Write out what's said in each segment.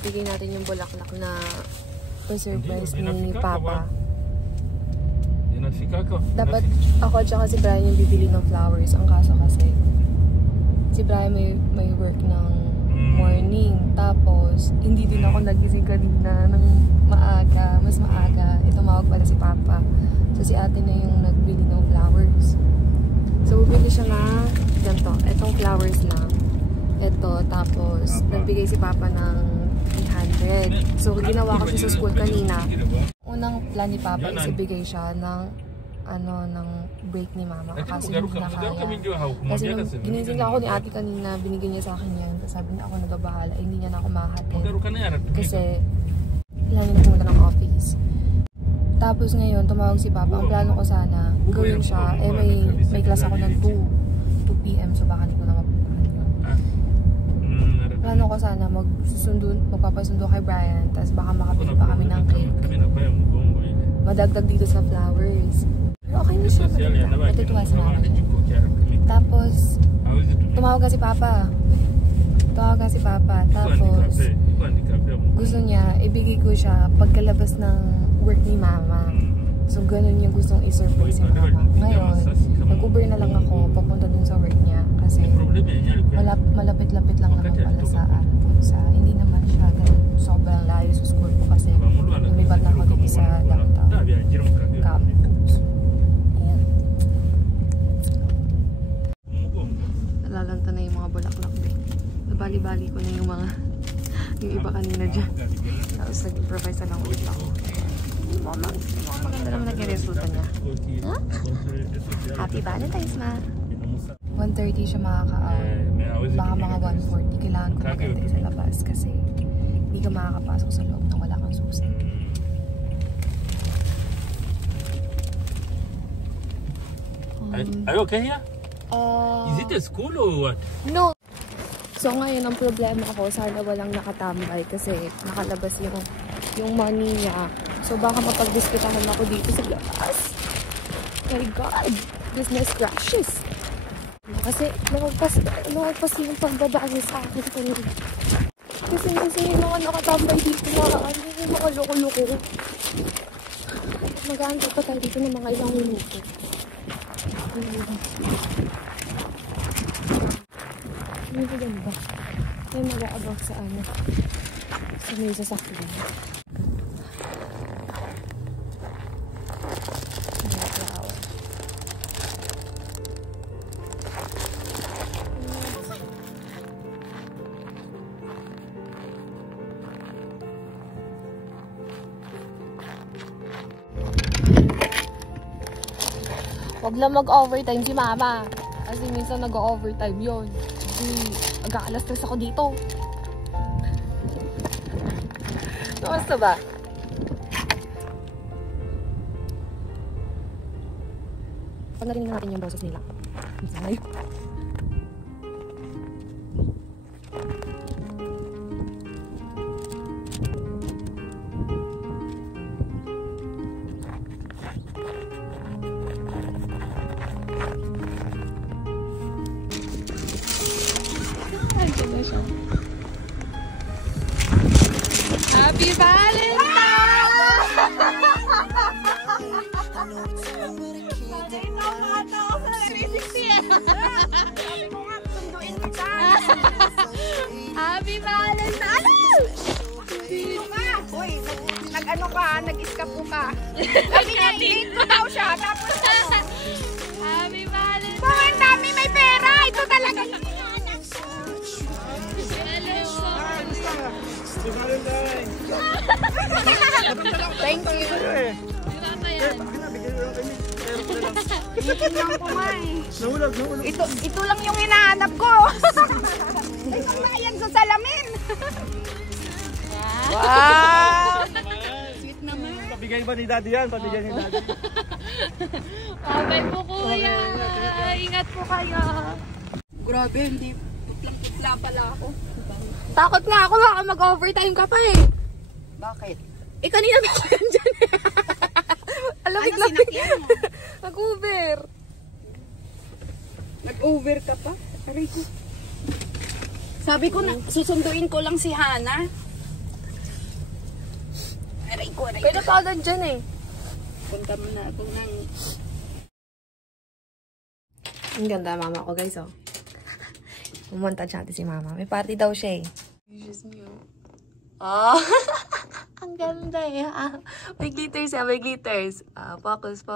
Bibigay natin yung bulaklak na surprise ni Papa. Dapat ako at saka si Brian yung bibili ng flowers. Ang kaso kasi, si Brian may work ng morning. Tapos, hindi din ako nagising kanina ng maaga. Mas maaga. Tumawag pala si Papa. So, si ate na yung nagbili ng flowers. So, bumili siya na ganito. Itong flowers lang. Ito. Tapos, nagbigay si Papa ng 300. So, ginawa ko siya sa school kanina. Unang plan ni Papa is ibigay siya ng ng break ni Mama. Kasi hindi na kaya. Kasi nung ginising lang ako ni ate kanina, binigay niya sa akin yan. Sabi na ako nagbabahala. Hindi niya na ako mahatid. Kasi lang niya na pumunta ng office. Tapos ngayon, tumawag si Papa. Ang plano ko sana, gawin siya. May class ako ng 2 PM. So baka hindi ko na mapuntahan yun. Plano ko sana, magpapasundo kay Brian. Tapos baka makabili pa kami ng cake. Madagdag dito sa flowers. Pero okay na siya. Matutuwa sa mama niya. Tapos, tumawag ka si Papa. Tapos, gusto niya, ibigay ko siya pagkalabas ng work ni Mama. So, ganun yung gustong i-surprise si Mama. Ngayon, nag-Uber na lang ako papunta dun sa work niya. Kasi, malapit-lapit lang naman pala sa hindi naman siya ganun sobrang layo sa school ko kasi lumipat na ako dito sa downtown campus. Ayan. Nalalanta na yung mga bulaklak din. Nabali-bali ko na yung iba kanina dyan. Tapos nag-improvise na lang ulit ako. Maganda naman naging resulta niya. Huh? Happy Valentine's, Ma! 1:30 siya makaka-out. Baka mga 1:40. Kailangan ko magantay sa labas kasi hindi ka makakapasok sa loob nang wala kang susi. Are you okay here? Is it a school or what? No! So ngayon ang problema ko, sana walang nakatambay kasi nakalabas yung money niya. So baka mapagdiskutahan ako dito sa labas. My God! Business crashes! Kasi lumagpas yung pagbabago sa akin kanina. Kasi yung mga nakatambay dito yung mga loko-loko. Mag-aantay pa tayo dito ng mga ilang minuto. Ano ba ganda? May mag-aabang sa may sasakyan. Huwag lang mag-overtime si Mama. Kasi minsan nag-overtime yun. Mag-aalas stress ako dito. Kamusta ba? Pag narinig natin yung boses nila. Sana yun. Happy Valentine's! Happy Valentine's! Uy, nag-ano ka, nag-iskapo ka. Sabi niya, i-date ko daw siya. Tapos Happy Valentine's! oh, ang dami may pera. Ito talaga. Thank you. Ito lang yung hinahanap ko. Itong bayan sa salamin. Wow! Sweet naman. Pabigay ba ni Daddy yan? Pabigay ni Daddy. Babay po kuya. Ingat po kayo. Grabe, hindi putlang-putla pala ako. Takot nga ako, baka mag-overtime ka pa eh. Bakit? Eh kanina ba ako yan dyan eh. Alamig-lamig. Nag-Uber. Nag-over ka pa? Aray ko. Sabi ko na, susunduin ko lang si Hana. ko. Kaya na pa agad dyan eh. Punta mo na ako ng... Ang ganda mama ko guys, oh. Pumunta natin si mama. May party daw siya eh. Just me, oh. Ang ganda eh. May glitters yan, may glitters. Focus.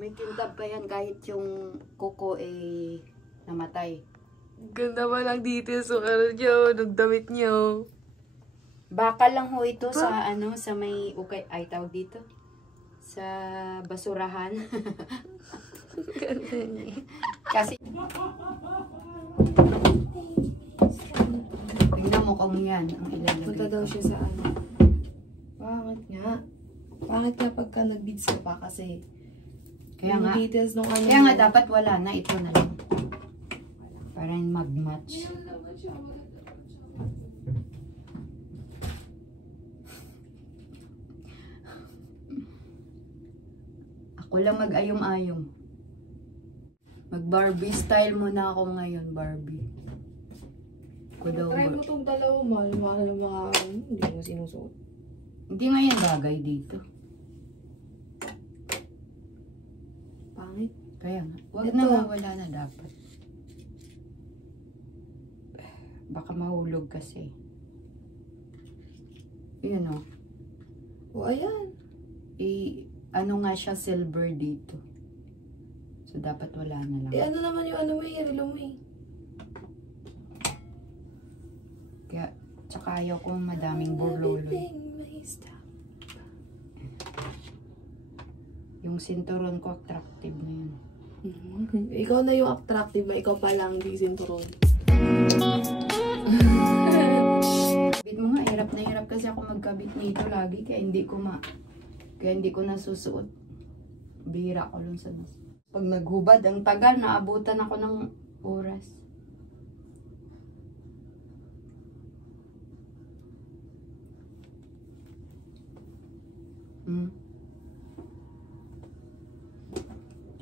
May kintab pa yan kahit yung kuko eh namatay. Ganda ba lang details so ano nyo, nagdamit nyo. Baka lang ho ito sa ano, sa may ukay, ay tawag dito. Sa basurahan. Ganda niya. Kasi tingnan mo kung yan ang ilalagay. Punta daw siya sa ano. Bakit nga? Bakit nga pagka nag-beads ka pa kasi? Kaya nga, details nung ano. kaya nga dapat wala na, ito na lang. Para mag-match. Ako lang mag-ayom-ayom. Mag-Barbie style muna ako ngayon, Barbie. Try mo itong dalawa, mahal ng mga hindi mo sinusuot. Hindi nga yan bagay dito. Pangit. Kaya nga. Huwag Ito. na nga, wala na dapat. Baka mahulog kasi. Yun o. O ayan. Ano nga siya, silver dito. So, dapat wala na lang. Ano naman yung ano mo eh, relo mo eh. Kaya, tsaka ayaw kong madaming burloloy. Yung sinturon ko, attractive na yun. Ikaw na yung attractive ba? Ikaw pa lang di sinturon. Kabit mo nga, hirap na hirap kasi ako magkabit nito lagi. Kaya hindi ko nasusuot. Bihira ko lang sa nas. Pag naghubad, ang tagal, naabutan ako ng oras.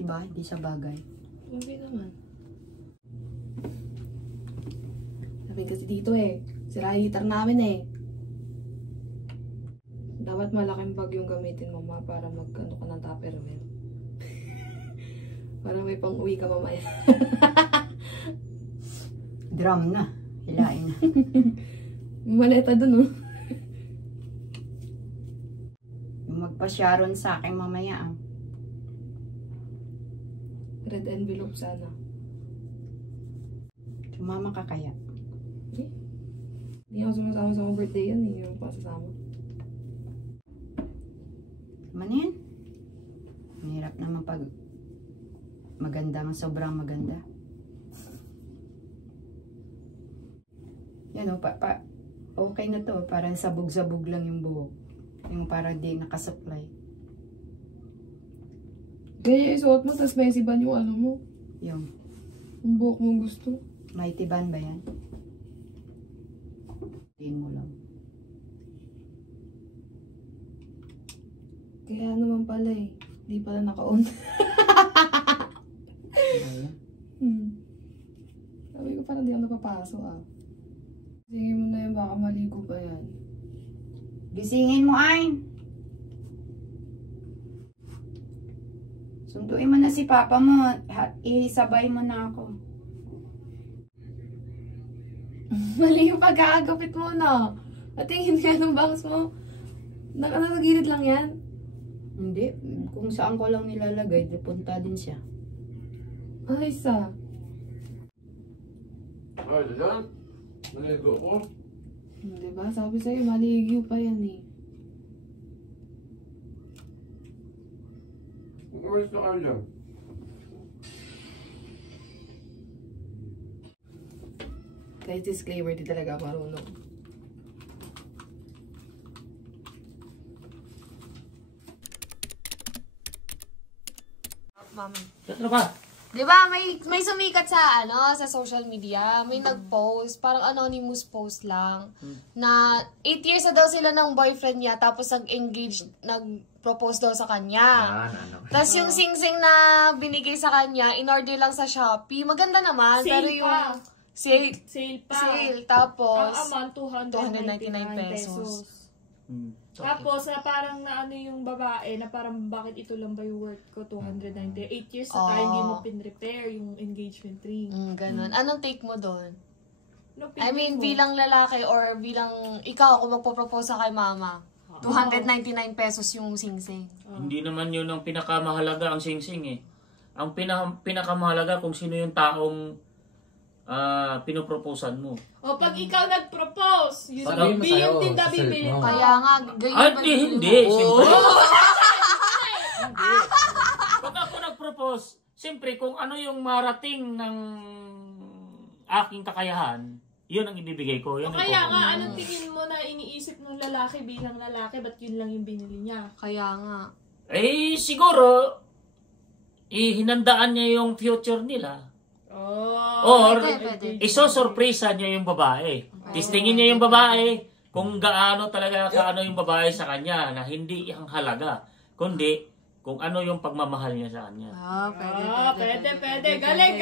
Diba? Hindi sa bagay. Okay naman. Sabi kasi dito eh. Sira heater namin eh. Dapat malaking bag yung gamitin mo ma para mag-ano ka ng tupperware. Para may pang-uwi ka mamaya. Drum na. Hilain na. May maleta dun oh. Yung magpa-sharon sa akin mamaya ah. Red envelope sana. Sumama ka kaya? Hindi ako sumasama sa mga birthday yan eh. Yung pasasama. Man yan? Mahirap naman pag maganda, sobrang maganda. Yan o, okay na to. Parang sabog-sabog lang yung buhok. Yung parang di nakasupply. Kaya isuot mo, tapos may siban yung ano mo. Yung buhok mo gusto. mighty band ba yan? Tingin mo lang. Kaya naman pala eh. Di pala naka-on. Sabi ko parang di ako napapasok ah. Sige mo na yun, baka maligo pa yan. Gisingin mo ay! Sunduin mo na si papa mo. Isabay mo na ako. Mali yung pagkakagapit mo na. At tingin nga ng bangs mo. Nasa gilid lang yan. Hindi. Kung saan ko lang nilalagay, punta din siya. Ay, isa. Ay, yan. Naligo ko. Diba? Sabi sa'yo, maligyo pa yan eh. Umalis na kayo dyan. Guys, disclaimer, di talaga marunong. Mami. Ano ba? Diba, may sumikat sa sa social media, may nag-post, parang anonymous post lang, na 8 years na daw sila ng boyfriend niya, tapos nag-engage, nag-propose daw sa kanya. Tapos yung sing-sing na binigay sa kanya, in-order lang sa Shopee, maganda naman, Sale pero yung pa. sale Sale pa. Sale, tapos Ang amount, 299 299 pesos. Tapos, na parang na ano yung babae, na parang bakit ito lang ba yung worth ko, 298 years na tayo, hindi mo pin-repair yung engagement ring. Ganun. Anong take mo doon? No, I mean, bilang lalaki or bilang ikaw, kung magpo-propose ka kay mama, 299 pesos yung singsing. Hindi naman yun ang pinakamahalaga ang singsing eh. Ang pinakamahalaga kung sino yung taong pinoproposan mo. O, pag ikaw nag-propose, yun Sabihin ang mo sa'yo, din na sa bibili self mo. mo. Kaya nga, Hindi. Siyempre. Hindi. Pag ako nag-propose, siyempre kung ano yung marating ng aking kakayahan, yun ang ibibigay ko. Yun ang Kaya nga, kukunin. anong tingin mo na iniisip ng lalaki bilang lalaki, ba't yun lang yung binili niya? Kaya nga. Eh, siguro, hinandaan niya yung future nila. Or, Pwede. isosurpresa niya yung babae. Tistingin niya yung babae kung gaano talaga kaano yung babae sa kanya na hindi ang halaga, kundi kung ano yung pagmamahal niya sa kanya. Pwede. Galing.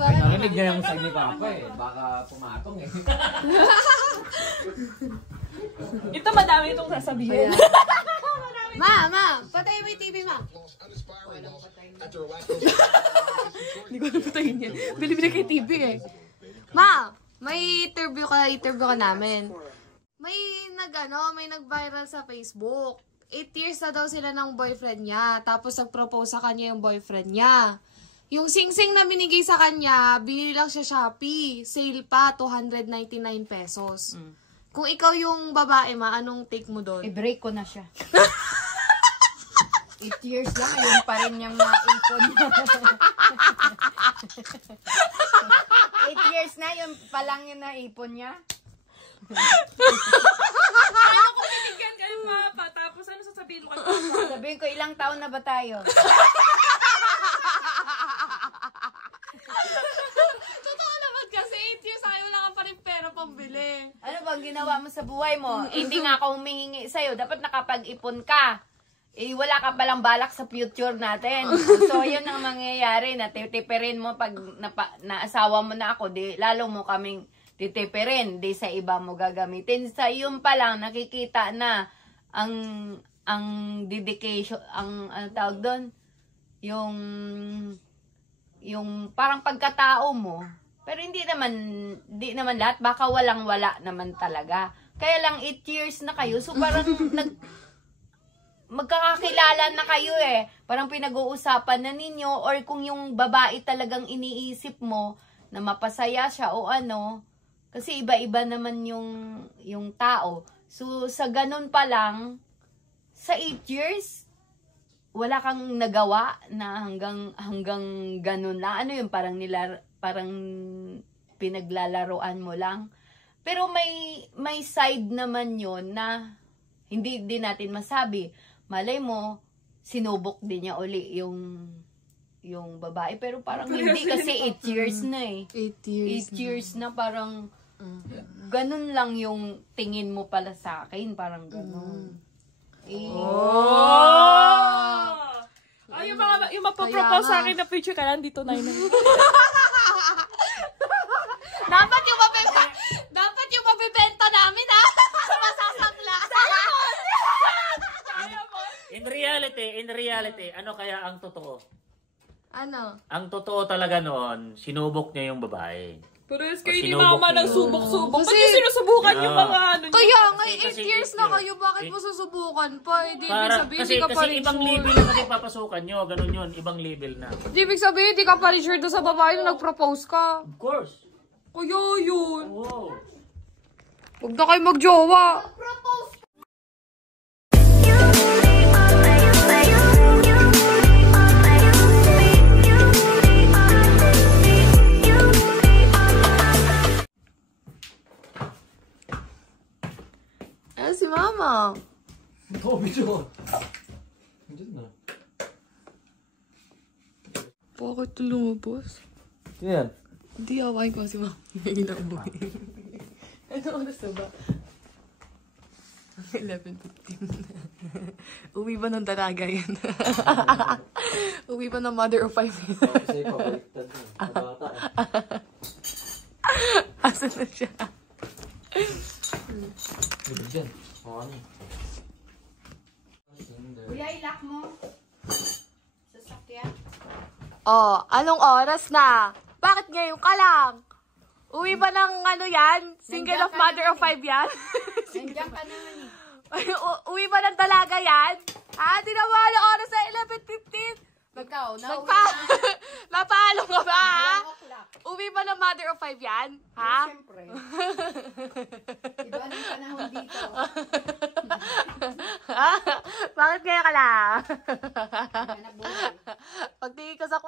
Narinig niya yung side ni Papa eh. Baka pumatong eh. Ito madami itong sasabihin. Ma! Patay mo yung TV, ma! Hindi ko na patayin yan. Bili-bili kay TV eh. Ma! May interview ka namin. May nag-viral sa Facebook. 8 years na daw sila ng boyfriend niya. Tapos nag-propose sa kanya yung boyfriend niya. Yung singsing na binigay sa kanya, binili lang siya Shopee. Sale pa, 299 pesos. Kung ikaw yung babae, ma, anong take mo doon? I-break ko na siya. 8 years lang, yun pa rin yung naipon niya. 8 years na, yun pa lang yung naipon niya. Ano kung binigyan kayo Papa, tapos ano sasabihin mo kay Papa? Sabihin ko, ilang taon na ba tayo? Totoo naman kasi 8 years ay wala ka pa rin pera pambili. Ano bang ginawa mo sa buhay mo? Hindi nga ako humihingi sa'yo. Dapat nakapag-ipon ka. Eh, wala ka palang balak sa future natin. So, yun ang mangyayari. Natitipirin mo pag naasawa mo na ako. Di, lalo mo kaming titipirin. Di sa iba mo gagamitin. Sa yun pa lang, nakikita na ang dedication, ang tawag doon, yung parang pagkatao mo. Pero hindi naman lahat. Baka walang-wala naman talaga. Kaya lang 8 years na kayo. So, parang magkakakilala na kayo eh. Parang pinag-uusapan na ninyo or kung yung babae talagang iniisip mo na mapasaya siya o ano. Kasi iba-iba naman yung tao. So, sa ganun pa lang, sa 8 years, wala kang nagawa na hanggang ganun lang. Ano yun? Parang pinaglalaroan mo lang. Pero may side naman yun na hindi din natin masabi. Malay mo, sinubok din niya uli yung babae. Pero parang hindi kasi 8 years na eh. 8 years. 8 years na parang ganun lang yung tingin mo pala sa akin. Parang ganun. Yung magpo-propose sa akin na future ka lang, dito na yun. Dapat yung mabibenta namin, ha? Masasakla. In reality, ano kaya ang totoo? Ano? Ang totoo talaga noon, sinubok niya yung babae. Pero is kayo ni Sinubok mama yun. ng subok-subok. Ba't Kasi- yung sinusubukan yung mga ano niyo? Kaya nga, Kasi 8 years na kayo, bakit mo susubukan pa? Hindi ibig sabihin, kasi di ka pa rin ibang sure. level na kasi papasukan nyo. Ganun yun, ibang level na. Di ibig sabihin, di ka pa rin sure doon sa babae nung nag-propose ka. Of course. Kaya yun. Oo. Huwag na kayo magjowa. Eh, si mama. Ito, video. Andiyan na. Bakit lumabas? Yan. Hindi, awain ko si mama. Naging mo. Ano oras na ba? 11:15. Uwi ba ng dalaga yan? Uwi ba ng mother of 5 years? Kasi pabaliktad na. Sa bata eh. Asan na siya? Ito dyan. Oo, ano. Kuya, ilak mo. Sasakyan. Oh, anong oras na? Bakit ngayon ka lang? Uwi ba ng ano yan? Single Nandiyan of ka mother naman of 5 yan? Nandiyan ka naman eh. Uwi ba ng dalaga yan? Ha? Tingnan mo ano oras na 11:15? Ikaw, nauwi Nagpa... na. Napaalong ka ba, ha? 1 o'clock. Uwi ba ng mother of 5 yan? Ha? Siyempre. Iba ng panahon dito. Bakit kaya ka lang? Hanap buhay. Pagtingin ko sa